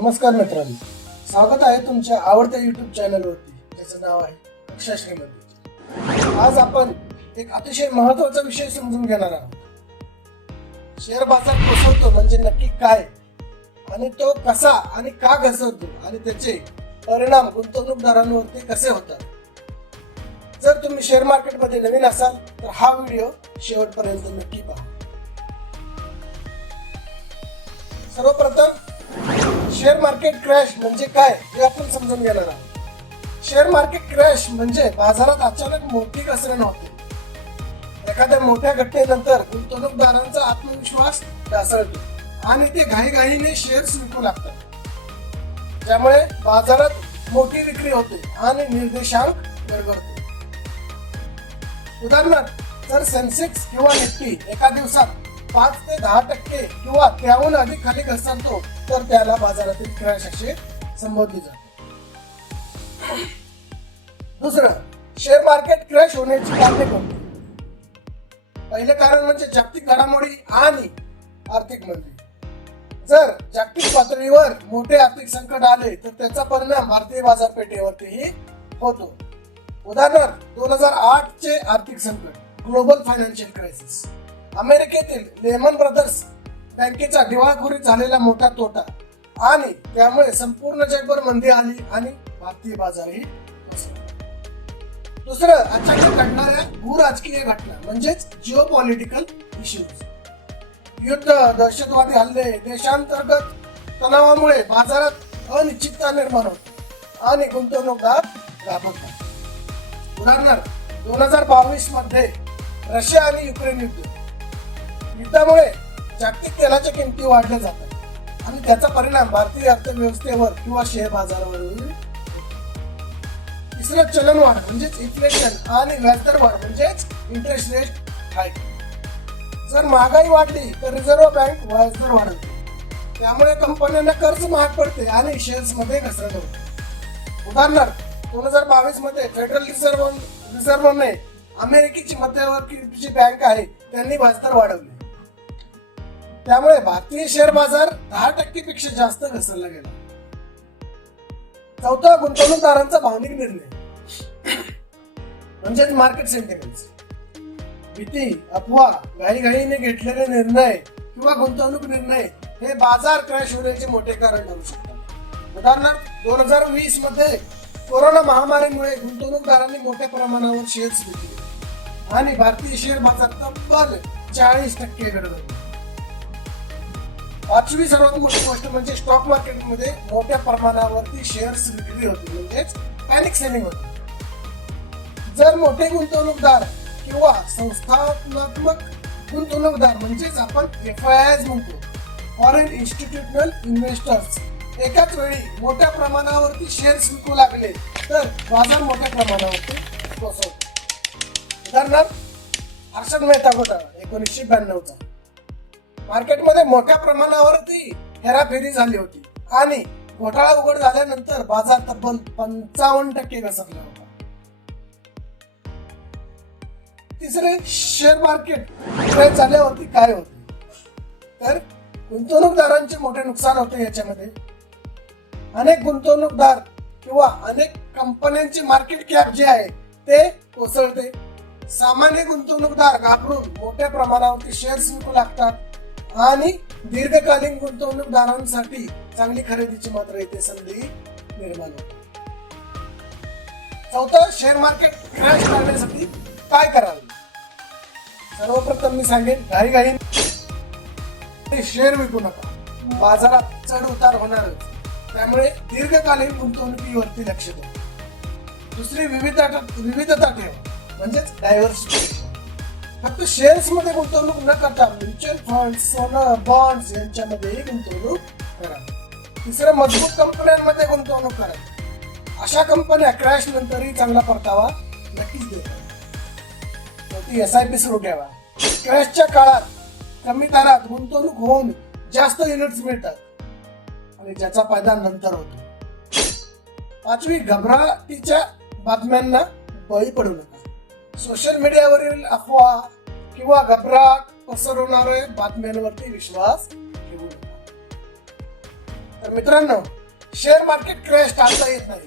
नमस्कार मित्रांनो. स्वागत आहे तुमच्या आवडत्या युट्यूब चॅनलवरती त्याचं नाव आहे अक्षय श्रीमंत. आज आपण एक अतिशय महत्त्वाचा विषय समजून घेणार आहोत. शेअर बाजार कोसळतो म्हणजे नक्की काय? आणि तो कसा आणि का घसरतो? आणि त्याचे परिणाम गुंतवणूकदारांवरती कसे होतात? जर तुम्ही शेअर मार्केटमध्ये नवीन असाल तर हा व्हिडिओ शेवटपर्यंत नक्की पहा. सर्वप्रथम शेअर मार्केट क्रॅश म्हणजे काय हे आपण समजून घेणार आहोत. शेअर मार्केट क्रॅश म्हणजे बाजारात अचानक मोठी घसरण होते. एखाद्या मोठ्या घटनेनंतर गुंतवणूकदारांचा आत्मविश्वास ढासळतो आणि ते घाईघाईने शेअर्स विकू लागतात. त्यामुळे बाजारात मोठी विक्री होते आणि निर्देशांक गडगडतो उदाहरणार्थ जर सेन्सेक्स किंवा निफ्टी एका दिवसात पाच ते दहा टक्के किंवा त्याहून अधिक खाली घसरतो तर त्याला बाजारातील क्रॅश असे संबोधले जाते. दुसरं शेअर मार्केट क्रॅश होण्याची कारणे कोणती? पहिले कारण म्हणजे जागतिक घडामोडी आणि आर्थिक मंदी. जर जागतिक पातळीवर मोठे आर्थिक संकट आले तर त्याचा परिणाम भारतीय बाजारपेठेवरतीही होतो. उदाहरणार्थ दोन हजार आठ चे आर्थिक संकट ग्लोबल फायनान्शियल क्रायसिस अमेरिकेतील लेमन ब्रदर्स बँकेचा दिवाळखोरीत झालेला मोठा तोटा. आणि त्यामुळे संपूर्ण जगभर मंदी आली आणि भारतीय बाजारही दुसरं अचानक घडणाऱ्या भूराजकीय घटना म्हणजेच जिओ पॉलिटिकल इश्यूज युद्ध दहशतवादी हल्ले देशांतर्गत तणावामुळे बाजारात अनिश्चितता निर्माण होते आणि गुंतवणूकदार घाबरतात उदाहरणार्थ दोन हजार बावीसमध्ये रशिया आणि युक्रेन युद्ध. युद्धामुळे जागतिक तेलाच्या किमती वाढल्या जातात. आणि त्याचा परिणाम भारतीय अर्थव्यवस्थेवर किंवा शेअर बाजारावर होईल. तिसरं चलनवाढ म्हणजेच इन्फ्लेशन आणि व्याजदर वाढ म्हणजेच इंटरेस्ट रेट हाईक जर महागाई वाढली तर रिझर्व्ह बँक व्याजदर वाढवते त्यामुळे कंपन्यांना कर्ज महाग पडते आणि शेअर्समध्ये घसरण होते. उदाहरणार्थ दोन हजार बावीसमध्ये फेडरल रिझर्व्ह रिझर्व्हने अमेरिकेची मध्यवर्ती बँक आहे त्यांनी व्याजदर वाढवली. त्यामुळे भारतीय शेअर बाजार दहा टक्के पेक्षा जास्त घसरला गेला. चौथा गुंतवणूकदारांचा भावनिक निर्णय. म्हणजेच मार्केट सेंटिमेंट भीती अफवा घाईघाईने घेतलेले निर्णय किंवा गुंतवणूक निर्णय हे बाजार क्रॅश होण्याचे मोठे कारण ठरू शकतात. उदाहरणार्थ दोन हजार वीसमध्ये कोरोना महामारीमुळे गुंतवणूकदारांनी मोठ्या प्रमाणावर शेअर्स विकले आणि भारतीय शेअर बाजार तब्बल चाळीस टक्के घडवले. पाचवी सर्वात मोठी गोष्ट म्हणजे स्टॉक मार्केटमध्ये मोठ्या प्रमाणावरती शेअर्स विक्री होती म्हणजेच पॅनिक सेलिंग होती. जर मोठे गुंतवणूकदार किंवा संस्थात्मक गुंतवणूकदार म्हणजेच आपण एफ आय म्हणतो फॉरेन इन्स्टिट्यूशनल इन्व्हेस्टर्स एकाच वेळी मोठ्या प्रमाणावरती शेअर्स विकू लागले तर बाजार मोठ्या प्रमाणावरती कोसळतो. उदाहरणार्थ हर्षद मेहता होता एकोणीसशे ब्याण्णवचा. मार्केटमध्ये मोठ्या प्रमाणावरती हेराफेरी झाली होती. आणि घोटाळा उघड झाल्यानंतर बाजार तब्बल पंचावन्न टक्के घसरला होता. तिसरे शेअर मार्केट क्रॅश झाल्यावरती काय होते? तर गुंतवणूकदारांचे मोठे नुकसान होते याच्यामध्ये. अनेक गुंतवणूकदार किंवा अनेक कंपन्यांची मार्केट कॅप जे आहे ते कोसळते. सामान्य गुंतवणूकदार घाबरून मोठ्या प्रमाणावरती शेअर्स विकू लागतात. आणि दीर्घकालीन गुंतवणूकदारांसाठी चांगली खरेदीची मात्र येथे संधी निर्माण होते. चौथा शेअर मार्केट क्रॅश करण्यासाठी काय करावे? सर्वप्रथम मी सांगेन घाई घाई शेअर विकू नका. बाजारात चढ उतार होणारच. त्यामुळे दीर्घकालीन गुंतवणुकीवरती लक्ष द्या. दुसरी विविधता विविधता ठेवा. म्हणजेच डायव्हर्सिटी फक्त शेअर्समध्ये गुंतवणूक न करता म्युच्युअल फंड सोनं बॉन्ड्स यांच्यामध्येही गुंतवणूक करा. तिसरं मजबूत कंपन्यांमध्ये गुंतवणूक करा. अशा कंपन्या क्रॅश नंतरही चांगला परतावा नक्कीच देतात. चौथी एस आय पी सुरू ठेवा. क्रॅशच्या काळात कमी दरात गुंतवणूक होऊन जास्त युनिट्स मिळतात. आणि ज्याचा फायदा नंतर होतो. पाचवी घबराटीच्या बातम्यांना बळी पडू नका. सोशल मीडियावरील अफवा किंवा घबराट पसरवणाऱ्या बातम्यांवरती विश्वास ठेवू नका. तर मित्रांनो शेअर मार्केट क्रॅश टाळता येत नाही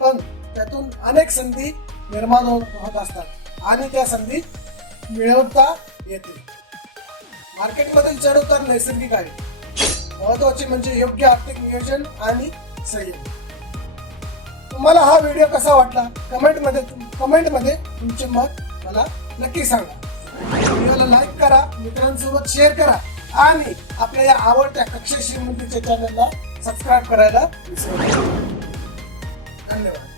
पण त्यातून अनेक संधी निर्माण होत असतात आणि त्या संधी मिळवता येते मार्केटमधील चढ उतार नैसर्गिक आहे. महत्त्वाचे म्हणजे योग्य आर्थिक नियोजन आणि संयम. तुम्हाला हा व्हिडिओ कसा वाटला? कमेंट कमेंटमध्ये कमेंटमध्ये तुमचे मत मला नक्की सांगा. व्हिडिओला लाईक करा मित्रांसोबत शेअर करा आणि आपल्या या आवडत्या कक्षा श्रीमंतीच्या चॅनलला सबस्क्राईब करायला विसरू नका. धन्यवाद.